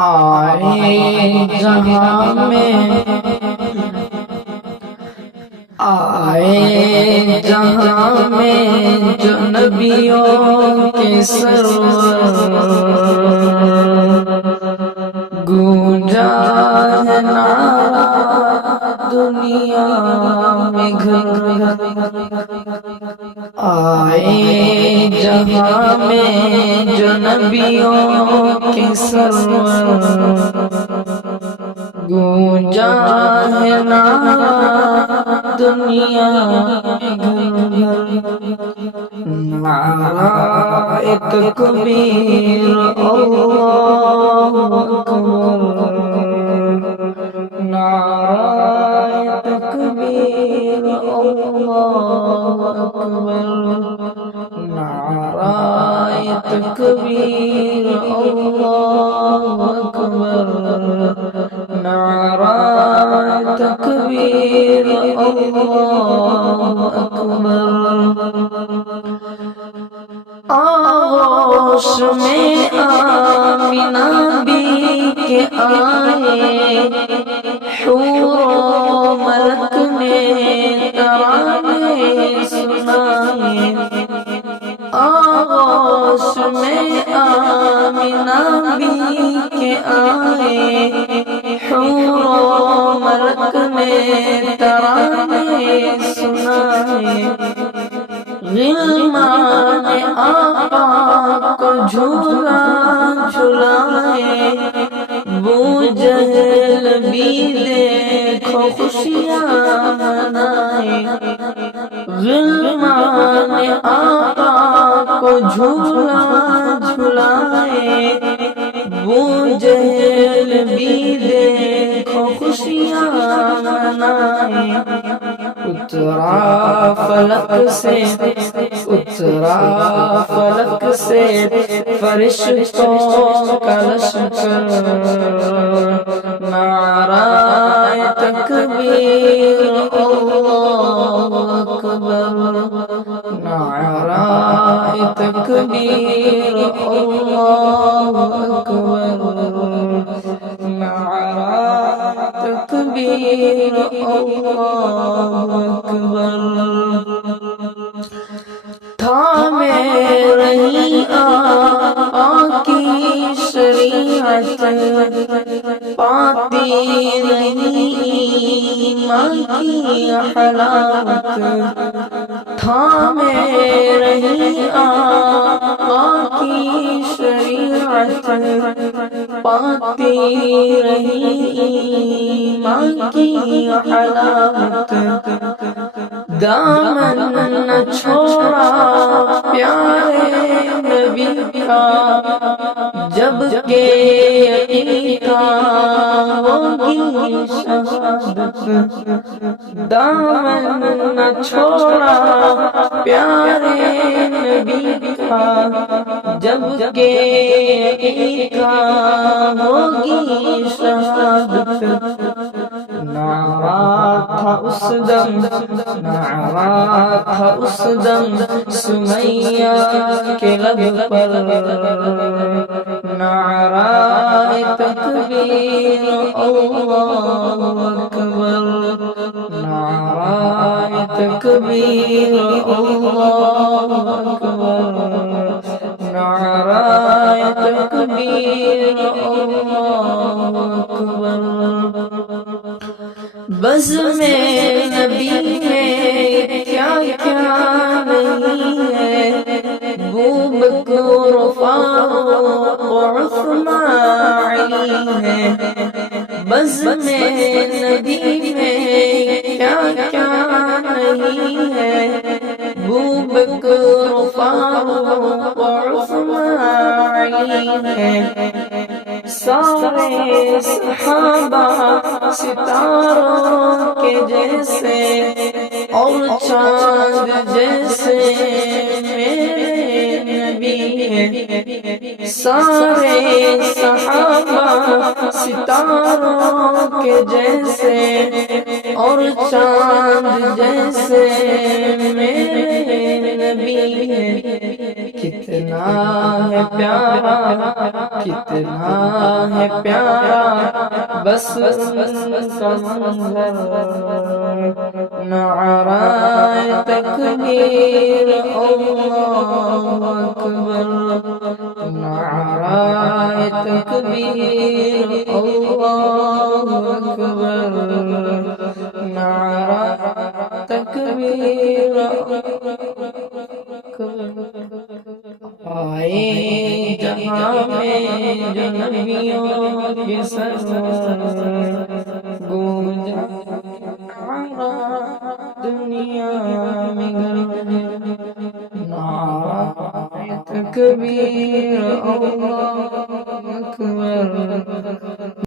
آئے جہاں میں آئے جہاں میں جو نبیوں کے سرور گونجا ہے نعرہ دنیا میں گھر گھر آئے جہاں میں جو نبیوں کے سرور گونجا ہے نعرہ دنیا میں گھر گھر نعرہ تکبیر اللہ اکبر نعرہ تکبیر اللہ اکبر نعرہ تکبیر اللہ اکبر نعرہ تکبیر اللہ اکبر آغوش میں آمنہ بی کے آئے حور و ملک نے ترانے سنائے آغوش میں آمنہ بی کے آئے حور و ملک نے ترانے سنائے غلمان آقا کو جھولا جھلائے بو جہل بھی دیکھو خوشیاں منائے غلمان آقا کو جھولا جھلائے بو جہل بھی دیکھو خوشیاں منائے اترا فلک سے اترا فلک سے فرشتوں کا لشکر نعرہ تکبیر اللہ اکبر نعرہ تکبیر اللہ اکبر نعرہ تکبیر اللہ اکبر تھامے رہی آقا کی شریعت پاتی رہی ایمان کی حلاوت تھامے رہی آقا کی شریعت پاتی رہی ایمان کی حلاوت دامن نہ چھوڑا پیارے نبی کا جب کہ یقین کا ہوگی شہادت دامن نہ چھوڑا پیارے نبی کا جب کہ یقین کا ہوگی شہادت نعرہ تھا اس دم نعرہ تھا اس دم سمیہ کے لب پر نعرہ تکبیر اللہ اکبر نعرہ تکبیر اللہ اکبر نعرہ تکبیر اللہ اکبر بز میں نبی میں کیا کیا نہیں ہے ابو بکر فاروق عثمان علی ہے بز میں نبی میں کیا کیا نہیں ہے ابو بکر فاروق عثمان علی ہے سارے صحابہ ستاروں کے جیسے اور چاند جیسے میرے نبی ہیں سارے صحابہ ستاروں کے جیسے اور چاند جیسے میرے نبی ہیں کتنا کتنا ہے پیارا، کتنا ہے پیارا بس ان کا منظر، نعرہ تکبیر اللہ اکبر، نعرہ تکبیر اللہ اکبر، نعرہ تکبیر آئے جہاں میں جو نبیوں کے سرور، گونجا نعرہ دنیا میں گرد، نعرہ تکبیر اللہ اکبر،